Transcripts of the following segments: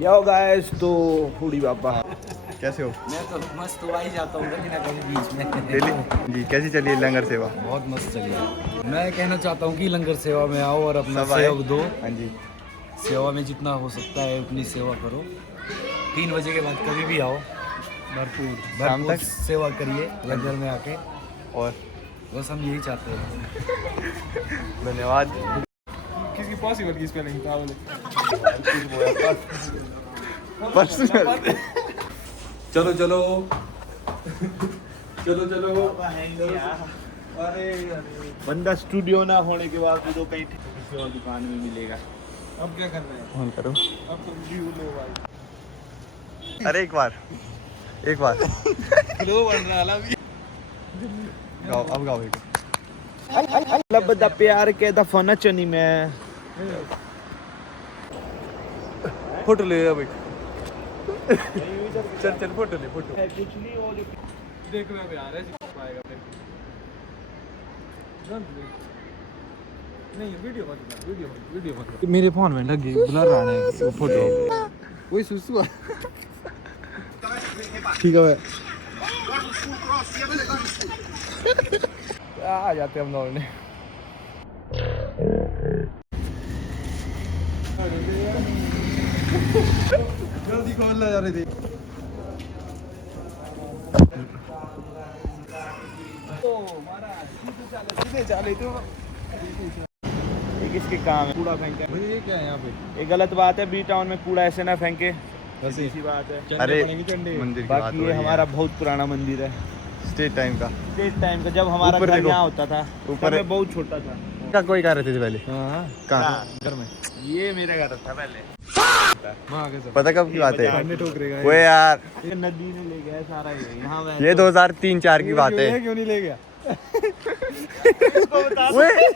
Yo guys, तो foodie बाबा कैसे हो? मैं तो मस्त हुआ ही जाता हूँ कभी ना कभी बीच में। डेली जी कैसी चली है लंगर सेवा? बहुत मस्त चली है। मैं कहना चाहता हूँ कि लंगर सेवा में आओ और अपना सब आए। सहयोग दो। हाँ जी। सेवा में जितना हो सकता है उतनी सेवा करो। 3 बजे के बाद कभी भी आओ, शाम भरपूर तक? सेवा करिए लंगर में आके। और बस हम यही चाहते हैं। धन्यवाद। किसकी पॉसिबल की स्पेलिंग था बोले पर्सनल। चलो चलो चलो चलो। अरे बंदा स्टूडियो ना होने के बाद तो कहीं किसी और दुकान में मिलेगा। अब क्या करना है? फोन करो। अब तुम व्यू लो भाई। अरे एक बार लो बन रहा है अभी। गाओ, अब गाओ एक। लब दा प्यार के दा फन चनी में फोटो ले अब एक। चल फोटो ले फोटो। कुछ नहीं हो जो देख रहे हैं यार ऐसे पाएगा फिर। नहीं वीडियो मत। मेरे फोन में लगी ब्लर आ रहा है वो फोटो। वही सुसु ठीक है भाई। आ जाते हम लोग ने। जल्दी खोल ला जा रही थी। सीधे चाले तो ये किसके काम है? कूड़ा फेंके। भाई ये क्या है यहाँ पे? ये गलत बात है, बी टाउन में कूड़ा ऐसे ना फेंके। वैसे ऐसी बात है। अरे चंडे मंदिर की बात बाकी हो ये रही हमारा है। बहुत पुराना मंदिर है, स्टेट टाइम का। स्टेट टाइम का, जब हमारा ऊपर घर देखो। यहाँ होता था ऊपर तब मैं बहुत छोटा था। का कोई कह रहे थे पहले? हाँ कहाँ? घर में ये मेरा घर था पहले। वहाँ कैसे? पता कब की बात है? सामने ठोक रहेगा वो यार ये नदी ने ले गया सारा यहाँ मैं ये 2003-4 की बात है। क्यों नहीं ले गया? इसको बता दो। ओए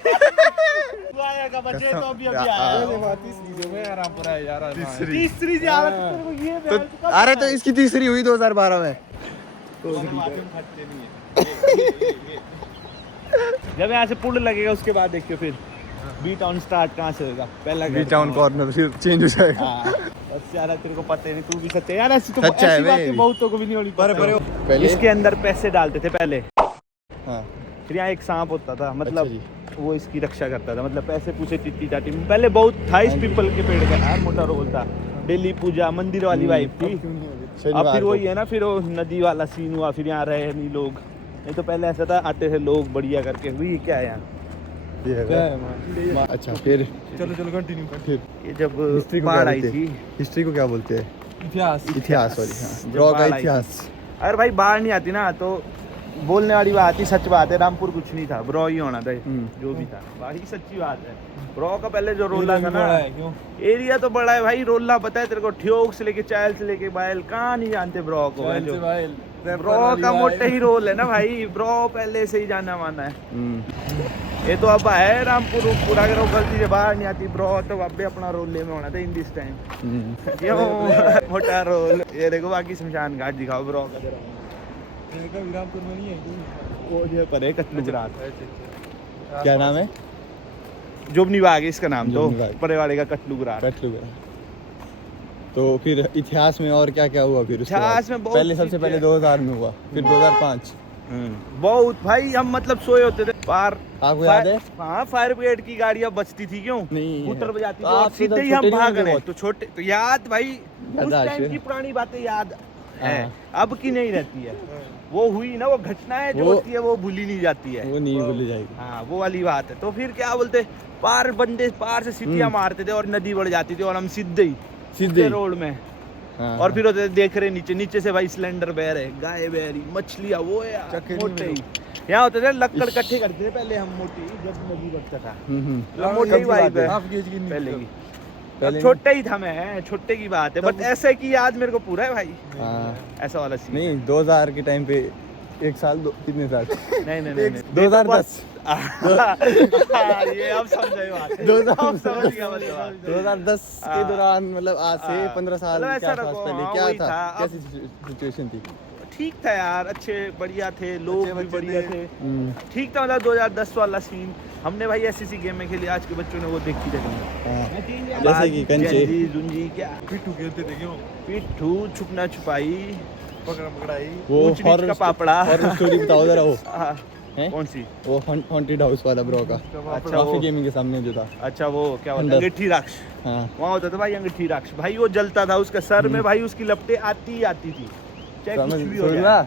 तू आएगा बच्चे तो अभी या- आया ये बात तीसरी जो है आरामपुरा है यार। तीसरी। तीसरी से आ रहा तेरे को ये तो अरे तो इसकी तीसरी हुई 2012 में। जब यहाँ से पुल लगेगा उसके बाद देखियो फिर बी टाउन स्टार्ट कहाँ से होगा पहला बी टाउन कॉर्नर फिर चेंज हो जाएगा। हाँ बस यार तेरे को पता ही नहीं, तू भी सच्चा है यार। ऐसी तो सच्चा है ऐसी भाई। बातें बहुतों को भी नहीं होनी पर पहले इसके अंदर पैसे डालते थे पहले, हाँ। फिर यहाँ एक सांप होता था, अच्छा मतलब जी। वो इसकी रक्षा करता था, मतलब पैसे पूछे टिट्टी टाटी पहले बहुत था। इस पीपल के पेड़ का यार मोटा रोल था, डेली पूजा मंदिर वाली वाइब थी। अब शनिवार फिर को। वही है ना, फिर वो नदी वाला सीन हुआ, फिर यहाँ रहे नहीं लोग। नहीं तो पहले ऐसा था, आते थे लोग बढ़िया करके। हुई क्या है यहाँ? ये है क्या भाई। है अच्छा फिर चलो चलो कंटिन्यू कर। फिर ये जब हिस्ट्री को क्या बाढ़ आई बोलते थी, हैं? हिस्ट्री को क्या बोलते हैं? इतिहास इतिहास सॉरी। हाँ जब ड्रॉ का बाढ़ आई इतिहास। अरे भाई बाढ़ नहीं आती ना तो बोलने वाली बात ही, सच बात है। रामपुर कुछ नहीं था, ब्रो ही होना था जो भी था, बाकी सच्ची बात है। ब्रो का पहले जो रोला था ना, क्यों? एरिया तो बड़ा है भाई। रोला पता है तेरे को, ठियोग से लेके चायल से लेके बायल, कहाँ नहीं जानते ब्रो को भाई। जो ब्रो का मोटे ही रोल है ना भाई, ब्रो पहले से ही जाना माना है। ये तो अब है रामपुर पूरा, अगर वो गलती से बाहर नहीं आती ब्रो तो अब भी अपना रोल ले में होना था इन दिस टाइम। क्यों मोटा रोल? ये देखो बाकी शमशान घाट दिखाओ ब्रो का जरा। रामपुर में नहीं है क्यों? वो जो पर है कटलू गुजरात, क्या नाम है? जोबनी बाग है इसका नाम। तो जोबनी बाग। परे वाले का कटलू गुजरात। कट लो। तो फिर इतिहास में और क्या क्या हुआ फिर उसके इतिहास बाद? में बहुत पहले सबसे चीज़ें पहले हैं। 2000 में हुआ, फिर 2005। बहुत भाई, हम मतलब सोए होते थे पार। आपको याद है? हाँ, फायर ब्रिगेड की गाड़ियां बचती थी, क्यों नहीं है। हुटर बजाती थी आप और तो सीधे तब ही हम छोटे नहीं भाग होंगे गए। बहुत। तो छोटे तो याद भाई, उस याद टाइम है। की पुरानी बातें याद है, हाँ। अब की नहीं रहती है। वो हुई ना, वो घटनाएं जो वो- होती है वो भूली नहीं जाती है। वो नहीं भूली जाएगी। हाँ वो वाली बात है। तो फिर क्या बोलते, पार बंदे पार से सीटियां मारते थे और नदी बढ़ जाती थी और हम सीधे सीधे रोड में। हाँ, और फिर होते थे, देख रहे नीचे, नीचे से भाई सिलेंडर बह रहे, गाय बह रही, मछलियां, वो यार चक्कर मोटे में ही यहाँ होते थे। लक्कड़ इकट्ठे करते थे पहले हम, मोटी जब नदी बढ़ता था। हम्म। मोटे ही वाइब है हाफ गेज की नहीं पहले की। पहले अब छोटे ही था मैं, छोटे की बात है, बट ऐसे की याद मेरे को पूरा है भाई। हाँ। ऐसा वाला सीन नहीं 2000 के टाइम पे एक साल कितने साल? नहीं नहीं नहीं 2010। ये अब समझे बात है। 2000 अब समझ गया मतलब। 2010 के दौरान, मतलब आज से 15 साल मतलब के ऐसा आसपास रखो, पहले हाँ, क्या वही था? था। कैसी सिचुएशन थी? ठीक था यार, अच्छे बढ़िया थे, लोग भी बढ़िया थे, ठीक था। मतलब 2010 वाला सीन हमने भाई ऐसी गेम में खेली, आज के बच्चों ने वो देखी देखी जैसे कि कंचे, जुंजी, क्या पिट्ठू खेलते थे क्यों? पिट्ठू, छुपना छुपाई, पकड़ा पकड़ाई, वो ऊंच नीच का पापड़ा। हॉरर स्टोरी बताओ जरा वो हाँ, हैं? कौन सी? वो हॉन्टेड हाउस वाला ब्रो का, अच्छा काफी वो, गेमिंग के सामने जो था। अच्छा वो क्या होता है, अंदर। अंगीठी राक्ष। हाँ वहाँ होता था भाई अंगीठी राक्ष, भाई वो जलता था, उसका सर में भाई उसकी लपटें आती ही आती थी, चाहे कुछ भी हो जाए।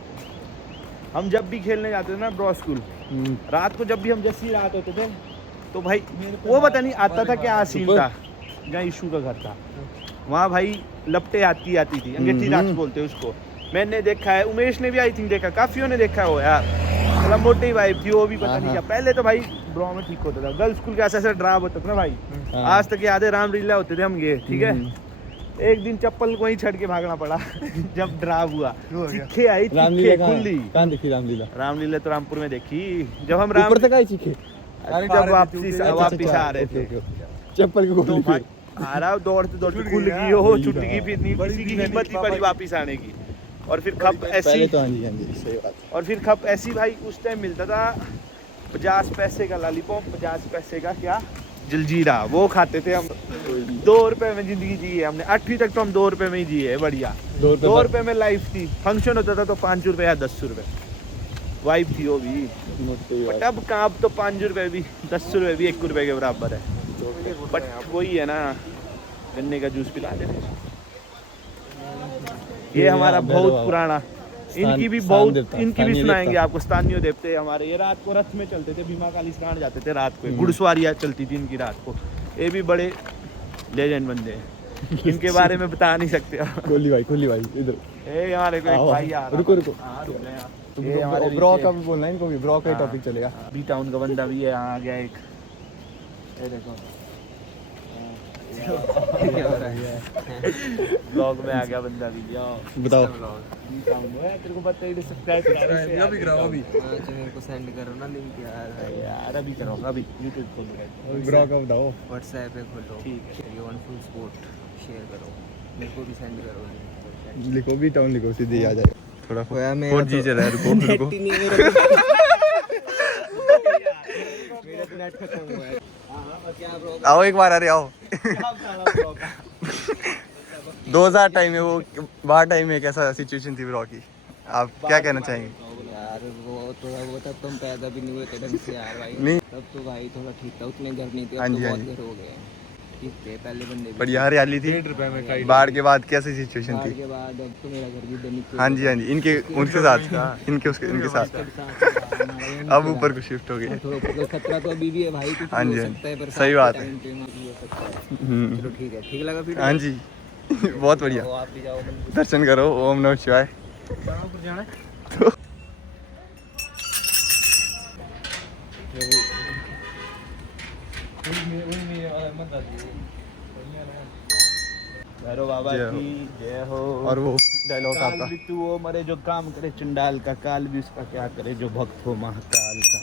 हम जब भी खेलने जाते थे ना ब्रो स्कूल, रात को जब भी हम जैसे ही रात होते थे तो भाई वो पता नहीं आता था क्या सीन था, जहाँ इशू का घर था वहाँ भाई लपटें आती थी, अंगीठी राक्ष बोलते हैं उसको। मैंने देखा है, उमेश ने भी आई थिंक देखा, काफियों ने देखा हो यार, मतलब मोटी वाइब थी वो भी, पता नहीं क्या। पहले तो भाई ब्रो में ठीक होता था, गर्ल्स स्कूल का ऐसा ड्राव होता था ना भाई, आज तक याद है, रामलीला होते थे हम गए, ठीक है। एक दिन चप्पल को ही छड़ के भागना पड़ा जब ड्राव हुआ, चीखे आई, चीखे खुली। कहाँ देखी रामलीला? रामलीला तो रामपुर में देखी, जब हम ऊपर तक आई चीखे? जब वापस आ रहे थे, चप्पल को तो भाई आ रहा दौड़ते दौड़ते खुल गई हो, छूट गई, फिर नहीं किसी की हिम्मत ही पड़ी वापस आने की। और फिर खप ऐसी, पहले तो हाँ जी सही बात। और फिर खप ऐसी भाई, उस टाइम मिलता था 50 पैसे का लॉलीपॉप, 50 पैसे का क्या जलजीरा, वो खाते थे हम। 2 रुपए में जिंदगी जी है हमने, 8वीं तक तो हम 2 रुपए में ही जिए, बढ़िया। 2 रुपए में लाइफ थी, फंक्शन होता था तो 5 रुपए या 10 रुपए वाइब थी वो भी। बट अब कहाँ, अब तो 5 रुपए भी 10 रुपए भी 1 रुपए के बराबर है। बट वही है ना, गन्ने का जूस पिला दे। ये हमारा बहुत पुराना, इनकी भी बहुत, इनकी भी सुनाएंगे आपको, स्थानीय देवते हमारे। ये रात को रथ में चलते थे, भीमा काली स्नान जाते थे रात को, घुड़सवारियाँ चलती थी इनकी रात को। ये भी बड़े लेजेंड बंदे हैं, इनके बारे में बता नहीं सकते। कोहली भाई इधर, ये हमारे को एक भाई आ रहा, रुको ये हमारे ब्रो का भी बोलना है इनको भी, ब्रो का ही टॉपिक चलेगा। बी टाउन का बंदा भी है, यहाँ आ गया एक, ये देखो ब्लॉग में आ गया बंदा भी। बताओ तेरे को पता ही, सब्सक्राइब अभी कराओ, अभी मेरे को सेंड करो ना लिंक यार, अभी करो, अभी यूट्यूब खोल, ब्रो का बताओ। व्हाट्सएप पे खोलो, ठीक है। ये वन फुल स्पोर्ट शेयर करो, मेरे को भी सेंड करो। लिखो भी टाउन लिखो, सीधे ही आ जाएगा। थोड़ा होया मैं 4G चल रहा है, रुको मेरा तो नेट खत्म हुआ है। क्या ब्रो, आओ एक बार, अरे आओ 2000 टाइम है वो, बाहर टाइम में कैसा सिचुएशन थी ब्रो की, आप क्या कहना चाहेंगे? यार वो थोड़ा वो, तब तुम पैदा भी नहीं हुए थे ढंग से यार भाई, नहीं। तब तो भाई थोड़ा ठीक था, उतने घर नहीं थे, हाँ अब जी, तो हाँ बहुत जी। घर हो गए, ठीक थे पहले बंदे भी। बढ़िया हरियाली थी, 1.5 रुपए में खाई। बाढ़ के बाद कैसी सिचुएशन बाढ़ थी? के बाद अब तो मेरा घर भी धनिक हाँ जी इनके उनके साथ, इनके साथ अब ऊपर को शिफ्ट हो गए। थोड़ा ऊपर का खतरा तो अभी भी है भाई, कुछ हाँ भी जी, हो हाँ जी। सकता है, पर सही बात है। टाइम पे मत भी हो सकता है। चलो ठीक है, ठीक लगा फिर। हाँ जी बहुत बढ़िया, तो आप भी जाओ, दर्शन करो, ओम नमः शिवाय। भैरव बाबा जय हो। की जय हो। और वो डायलॉग काल आपका, भी तू वो मरे जो काम करे चंडाल का, काल भी उसका क्या करे जो भक्त हो महाकाल का।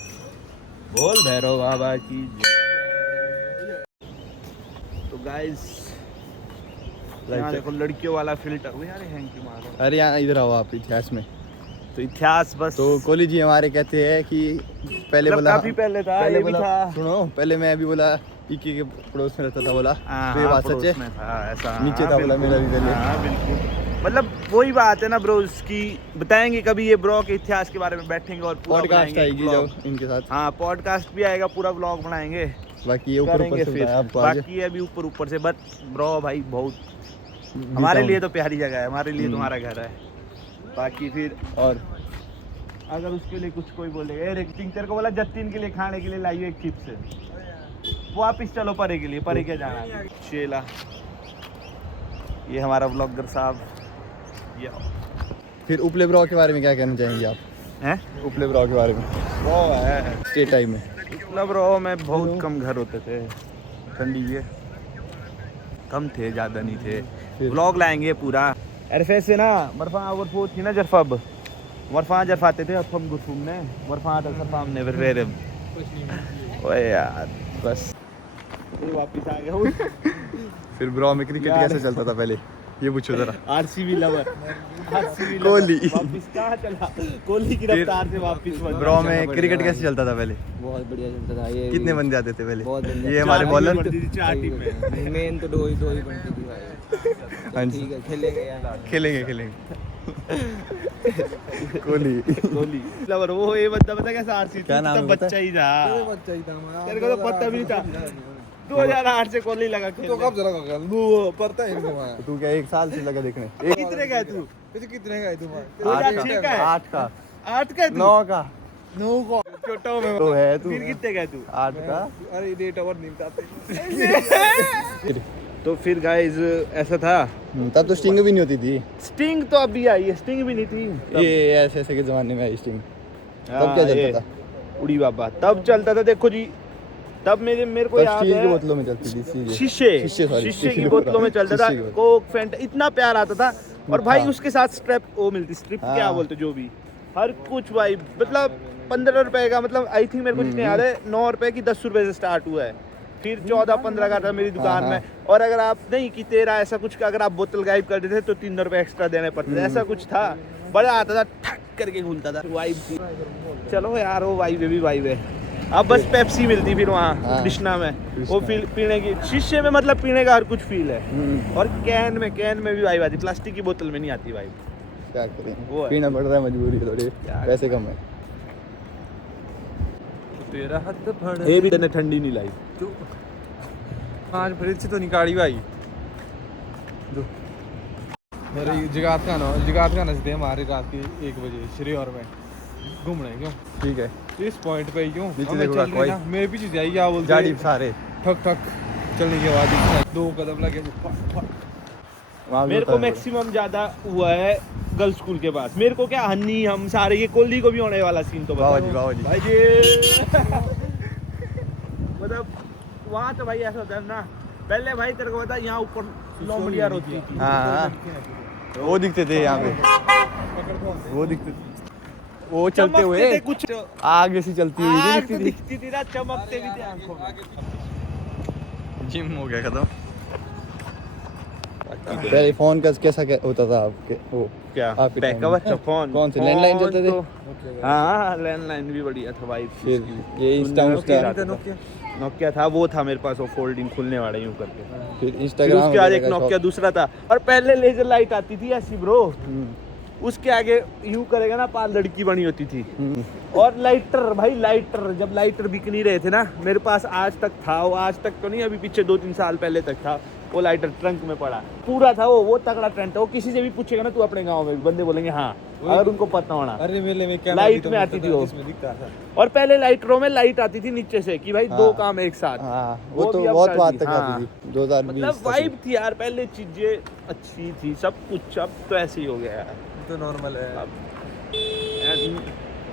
बोल भैरव बाबा की जय। तो गाइस यहाँ देखो लड़कियों वाला फिल्टर, वो यार हैंग क्यों मार रहा है? अरे यहाँ इधर आओ आप इतिहास में। तो इतिहास बस, तो कोहली जी हमारे कहते हैं कि पहले मतलब बोला, काफी पहले था, पहले ये भी बोला, था। सुनो पहले मैं भी बोला इक्की के पड़ोस में रहता था, बोला हाँ, तो ये बात सच है, पड़ोस में था, ऐसा नीचे हाँ, था बोला मेरा भी पहले। हाँ बिल्कुल, मतलब वही बात है ना ब्रो, उसकी बताएंगे कभी, ये ब्रो के इतिहास के बारे में बैठेंगे और पूरा पॉडकास्ट बनाएंगे आएगी vlog। जब इनके साथ, हाँ पॉडकास्ट भी आएगा, पूरा व्लॉग बनाएंगे, बाकी ये ऊपर करेंगे से फिर। बताया आपको आज। बाकी अभी ऊपर से, बट ब्रो भाई बहुत हमारे लिए तो प्यारी जगह है, हमारे लिए तुम्हारा घर है। बाकी फिर और अगर उसके लिए कुछ कोई बोलेगा, अरे टिंकर को बोला जतिन के लिए खाने के लिए लाइए एक चिप्स, वापिस चलो परे के लिए, परे क्या जाना है। शेला, ये हमारा ब्लॉगर साहब, ये फिर उपले ब्रो के बारे में क्या कहना चाहेंगे आप? हैं उपले ब्रो के बारे में, वो है स्टे टाइम में मतलब ब्रो में बहुत कम घर होते थे, ठंडी ये कम थे, ज़्यादा नहीं थे। ब्लॉग लाएंगे पूरा। अरफे से ना मरफा ओवर थी ना जरफब, मरफा जरफाते थे अब हम गुफुम ने मरफा तक सरफाम ने फिर ओए यार बस ये वापस आ गया। फिर ब्रो में क्रिकेट कैसे चलता था पहले? ये पूछो जरा। RCB lover, RCB Kohli. वापस कहाँ चला? कोहली की रफ्तार से वापस ब्रो में क्रिकेट कैसे चलता था पहले? बहुत बढ़िया चलता था ये। कितने बंदे आते थे पहले? बहुत बंदे। ये हमारे बॉलर थे। 4 टीम में मेन तो दो ही बनती थी भाई। हाँ जी। ठीक है, खेलेंगे यार। खेलेंगे कोहली। कोहली लवर। वो ये बंदा पता कैसा आरसीबी क्या नाम है पता बच्चा ही था। बच्चा ही था हमारा। तेरे को तो पता भी नहीं था। 2008 से कोहली लगा खेलने। तो कब चला गया वो पता है इनको मैं। तू क्या 1 साल से लगा देखने? कितने का है तू? कितने का है तुम? 2006 का है? 8 का, 8 का है तू? 9 का 9 को छोटा हूं मैं। तो है तू। फिर कितने का है तू? 8 का। अरे डेट और नहीं बताते। तो फिर गाइस ऐसा था। तब तो स्टिंग भी नहीं होती थी। स्टिंग तो अभी आई है, स्टिंग भी नहीं थी। ये ऐसे के जमाने में आई स्टिंग। हाँ, तब क्या ये चलता था? उड़ी बाबा तब चलता था। देखो जी, तब मेरे को तब याद स्टील की है बोतलों में चलती थी चीजें। शीशे शीशे की बोतलों में चलता था। शीशे की बोतल। कोक, फैंटा, इतना प्यार आता था। और भाई हाँ। उसके साथ स्ट्रिप वो मिलती, स्ट्रिप क्या हाँ। बोलते जो भी, हर कुछ भाई। मतलब 15 रुपए का, मतलब आई थिंक मेरे को जितने याद है 9 रुपए की 10 रुपए से स्टार्ट हुआ है। फिर 14-15 का था मेरी दुकान हाँ, में। और अगर आप नहीं कि 13 ऐसा कुछ का अगर आप बोतल गायब कर देते तो 3 रुपए एक्स्ट्रा देने पड़ते थे। ऐसा कुछ था। बड़ा आता था, ठक करके खुलता था। वाइब थी। चलो यार, वो वाइब है भी वाइब है। अब बस पेप्सी मिलती फिर वहाँ हाँ। कृष्णा में। वो फील पीने की, शीशे में मतलब पीने का हर कुछ फील है। और कैन में भी वाइब आती, प्लास्टिक की बोतल में नहीं आती वाइब। क्या वो करें, है। पीना पड़ रहा है, मजबूरी है थोड़ी, पैसे कम है। तेरा हाथ फड़ ये भी ठंडी नहीं लाई। आज फ्रिज से तो निकाली भाई। मेरे जगात खाना से हमारे रात के 1 बजे श्री और में घूम रहे क्यों? ठीक है, इस पॉइंट पे ही क्यों? नीचे हम देखो चल रहे कोई। ना, मेरे पीछे जाइए क्या बोलते गाड़ी सारे ठक ठक चलने के बाद 2 कदम लगे तो फक, फक। वहाँ भी मेरे होता को है। मैक्सिमम ज्यादा हुआ है गर्ल्स स्कूल के पास। मेरे को क्या हन्नी हम सारे, ये कोहली को भी होने वाला सीन तो वाह बताओ। जी, वाह जी। भाई जी मतलब वहाँ तो भाई ऐसा होता है ना, पहले भाई तेरे को पता है यहाँ ऊपर लोमड़ियाँ रोती थी। हाँ, वो दिखते थे यहाँ पे, वो दिखते थे, वो चलते हुए चमकते थे कुछ, आगे से चलती हुई आग दिखती थी। दिखती थी ना, चमकते भी थे आंखों में। जिम हो गया खत्म। पहले फोन का कैसा होता था आपके? वो क्या आपके बैक time कवर? में? फोन कौन से लैंडलाइन चलते थे? हाँ, लैंडलाइन भी बढ़िया था भाई। फिर ये इंस्टा नोकिया था, वो था मेरे पास, वो फोल्डिंग खुलने वाला यूं करके। फिर फिर इंस्टाग्राम उसके बाद एक नोकिया दूसरा था। और पहले लेजर लाइट आती थी ऐसी ब्रो, उसके आगे यूं करेगा ना, पाल लड़की बनी होती थी। और लाइटर भाई, लाइटर जब लाइटर बिक नहीं रहे थे ना, मेरे पास आज तक था वो, आज तक तो नहीं, अभी पीछे 2-3 साल पहले तक था वो लाइटर, ट्रंक में पड़ा पूरा था वो तगड़ा ट्रेंड था वो। किसी से भी पूछेगा ना तू अपने गांव में, बंदे बोलेंगे हाँ, अगर उनको पता होना। अरे मेले में क्या लाइट में आती थी वो, दिखता था। और पहले लाइटरों में लाइट आती थी नीचे से कि भाई हाँ। 2 काम एक साथ। हाँ, वो तो भी अब बहुत कर बात दी। तक हाँ। आती थी 2020 मतलब तक। वाइब थी यार, पहले चीजें अच्छी थी, सब कुछ। अब तो ऐसे ही हो गया यार। तो नॉर्मल है।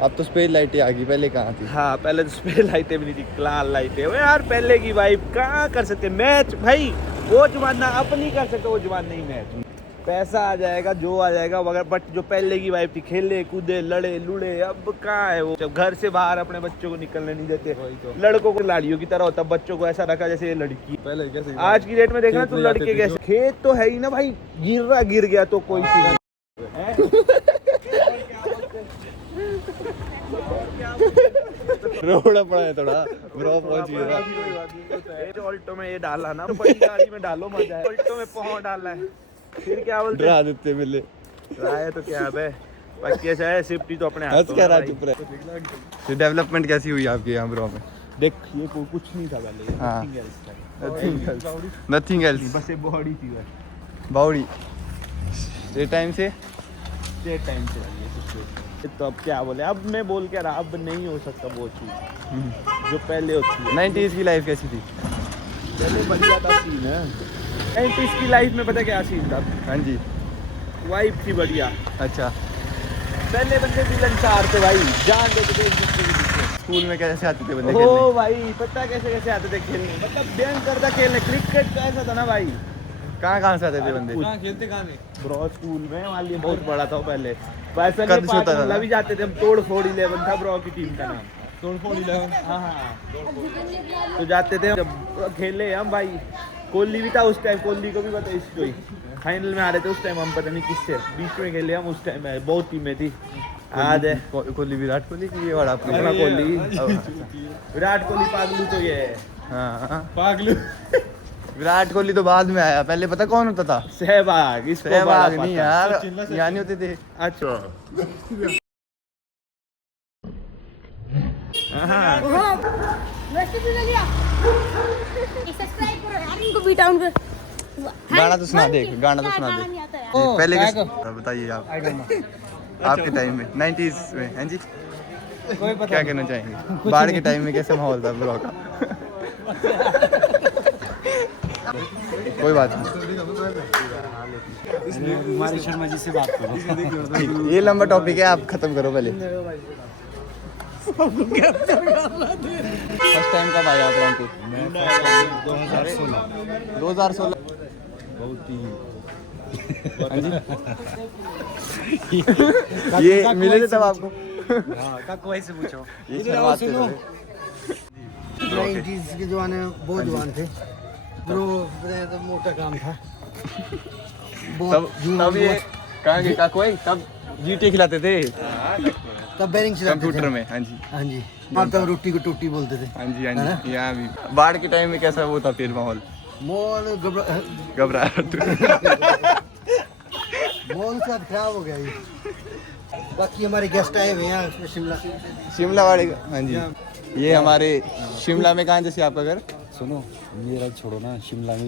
अब तो स्पेस लाइटें आ गई, पहले कहाँ थी? हाँ, पहले तो स्पेस लाइटें भी नहीं थी, लाल लाइटें। वो यार पहले की वाइब कहाँ कर सकते मैच भाई, वो जमाना अब नहीं कर सकते, वो जमाना नहीं मैच। पैसा आ जाएगा, जो आ जाएगा वगैरह, बट जो पहले की वाइब थी, खेले कूदे लड़े लुड़े, अब कहाँ है वो। जब घर से बाहर अपने बच्चों को निकलने नहीं देते, लड़कों को लाड़ियों की तरह होता, बच्चों को ऐसा रखा जैसे ये लड़की। पहले कैसे आज की डेट में देखना तू, लड़के कैसे, खेत तो है ही ना भाई, गिर गया तो कोई सी रोड़ा पड़ा है थोड़ा, ब्रो पहुंच गया। ऑल्टो में ये डाला ना, बड़ी गाड़ी में डालो मजा है। ऑल्टो में पाँव डाला है, फिर क्या बोलते डरा देते मिले। राय तो क्या है बाकी ऐसा है, सेफ्टी तो अपने हंस हाथों क्या में रहा, भाई। चुप रहे। फिर डेवलपमेंट कैसी हुई आपके यहाँ ब्रो में? देख ये कुछ नहीं था पहले, हाँ। nothing else था। नथिंग एल्स, बस ये बॉडी थी वह, बाउडी ये टाइम से स्टेट टाइम से लगी है सिचुएशन। तो अब क्या बोले, अब मैं बोल के रहा, अब नहीं हो सकता वो चीज़ जो पहले होती है। 90s की लाइफ कैसी थी? पहले बढ़िया था सीन है। 90s की लाइफ में पता क्या सीन था, हाँ जी, वाइब थी बढ़िया। अच्छा। पहले बंदे विलन चार थे भाई, जान देते थे एक दूसरे के पीछे। स्कूल में कैसे आते थे बंदे ओ खेलने? भाई पता कैसे आते थे खेलने, मतलब भयंकर था खेलने। क्रिकेट का ऐसा था ना भाई, कहाँ से आते थे बंदे? कहाँ खेलते कहाँ नहीं? ब्रो स्कूल में हमारे लिए बहुत बड़ा था वो पहले। वैसा कद नहीं, से होता था ना? भी जाते थे हम, तोड़ फोड़ 11 था ब्रो की टीम का नाम। तोड़फोड़ 11। हाँ, तो जाते थे जब खेले हम भाई। कोहली भी था उस टाइम, कोहली को भी पता इसको ही फाइनल में आ रहे थे उस टाइम हम, पता नहीं किससे बीच में खेले हम उस टाइम में, बहुत टीमें थी। आज है कोहली, विराट कोहली की ये वाला अपना कोहली, विराट कोहली पागलू तो ये है। हाँ पागलू। विराट कोहली तो बाद में आया, पहले पता कौन होता था? सहवाग, इसको सहवाग बड़ा नहीं पता। यार, सचिन ना, सचिन। यहाँ नहीं होते थे। अच्छा हाँ सब्सक्राइब करो यार इनको बीट डाउन कर। गाना तो सुना दे, गाना तो सुना गाना दे। नहीं आता यार। जी, पहले बताइए आप आपके टाइम में 90s में, हैं जी, क्या कहना चाहेंगे? बाढ़ के टाइम में कैसा माहौल था ब्रो का? कोई बात नहीं, कुमारी शर्मा जी से बात करो। ये लंबा टॉपिक है, आप खत्म करो पहले। फर्स्ट टाइम कब आया आप रामपुर? 2016। बहुत ही ये मिले थे तब आपको? काकुआई से पूछो। ये शर्माते थे। 90s के जमाने में बहुत जवान थे ब्रो, तो मोटा काम था तब ये कहाँ के काकोई तब जीटे खिलाते थे तब बैरिंग चलाते कंप्यूटर थे। में। हाँ जी, हाँ जी, और तब रोटी को टोटी बोलते थे। हाँ जी, हाँ जी। यहाँ भी बाढ़ के टाइम में कैसा वो था फिर माहौल? मॉल घबराहट। मॉल साथ खराब हो गया ये। बाकी हमारे गेस्ट आए हुए हैं यहाँ शिमला से। शिमला वाले, हाँ जी, ये हमारे शिमला में कहाँ जैसे आपका घर? सुनो मेरा छोड़ो ना, शिमला में ही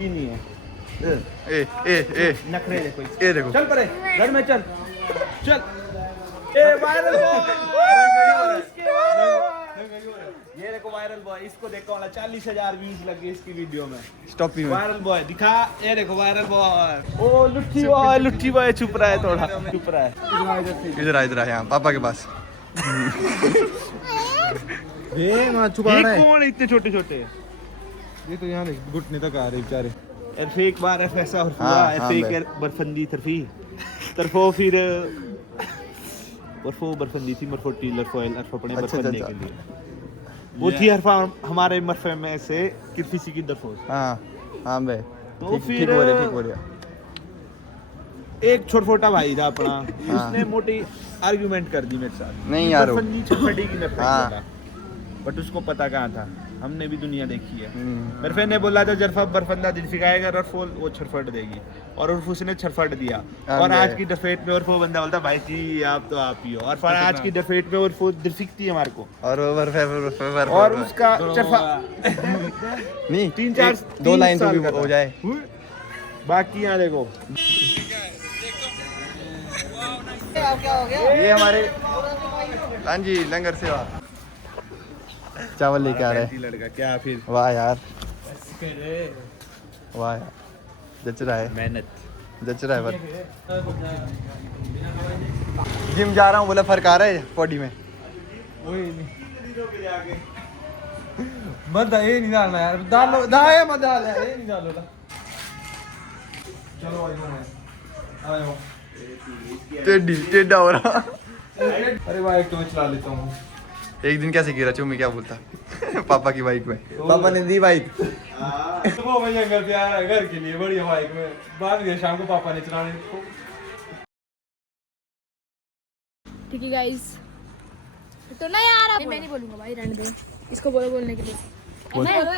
नहीं है। ए ए ए नखरे देखो इसके। ये देखो, चल परे घर में चल चल। ए वायरल ये देखो वायरल बॉय, इसको देखो वाला 40,000 व्यूज लगे इसकी वीडियो में। स्टॉप ही में। वायरल बॉय दिखा, ये देखो वायरल बॉय। ओ लुट्ठी बॉय चुप रहा है, थोड़ा चुप रहा है। इधर आ यहाँ पापा के पास। ये वहाँ छुपा ये रहा है। कौन है इतने छोटे छोटे? ये तो यहाँ घुटने तक आ रहे बेचारे। फेक बार है ऐसा और हाँ, हुआ है हाँ फेक बे। है बर्फंदी तरफी तरफो फिर बर्फो बर्फंदी थी मरफोटी लरफोइल अरफपने अच्छा, बर्फंदे अच्छा। के लिए वो थी हरफा हमारे मरफे में से किरफिसी की दरफो। हाँ हाँ बे, तो ठीक फिर ठीक बोले, ठीक बोले। एक छोटा भाई था अपना, उसने मोटी आर्गुमेंट कर दी मेरे साथ। नहीं यार वो। बर्फंदी छटपटी की मैं हाँ। था, बट उसको पता कहाँ था, हमने भी दुनिया देखी है। हम्म। मेरे फ्रेंड ने बोला था जरफा बर्फंदा दिल फिकाएगा और फूल वो छरफट देगी, और उर्फ उसने छरफट दिया। और अबे। आज की डफेट में उर्फ वो बंदा बोलता भाई जी आप तो आप ही हो, और फिर आज की डफेट में उर्फ वो दिल फिकती है हमारे को, और और उसका चरफा नहीं 3-4 दो लाइन तो भी हो जाए। बाकी यहाँ देखो ये हमारे, हाँ जी, लंगर सेवा चावल लेके आ रहे हैं। लड़का क्या फिर वाह यार, वाह यार, जच रहा है, मेहनत। जच रहा है। पर जिम जा रहा हूँ, बोला फर्क आ रहा है बॉडी में? मत ये नहीं डालना यार, डालो दाए मत डाल यार, ये नहीं डालो ना। चलो भाई आयो। टेढ़ा हो रहा। अरे भाई एक तो मैं चला लेता हूँ। एक दिन कैसे गिरा चुम्मी, क्या बोलता? पापा की बाइक में, पापा ने दी बाइक। वो मैं जंगल पे आ रहा है घर के लिए, बढ़िया बाइक में, बाद में शाम को पापा ने चलाने को। ठीक है गाइस, तो ना यार मैं नहीं बोलूंगा भाई, रहने दो इसको, बोलो बोलने के लिए। नहीं बोलो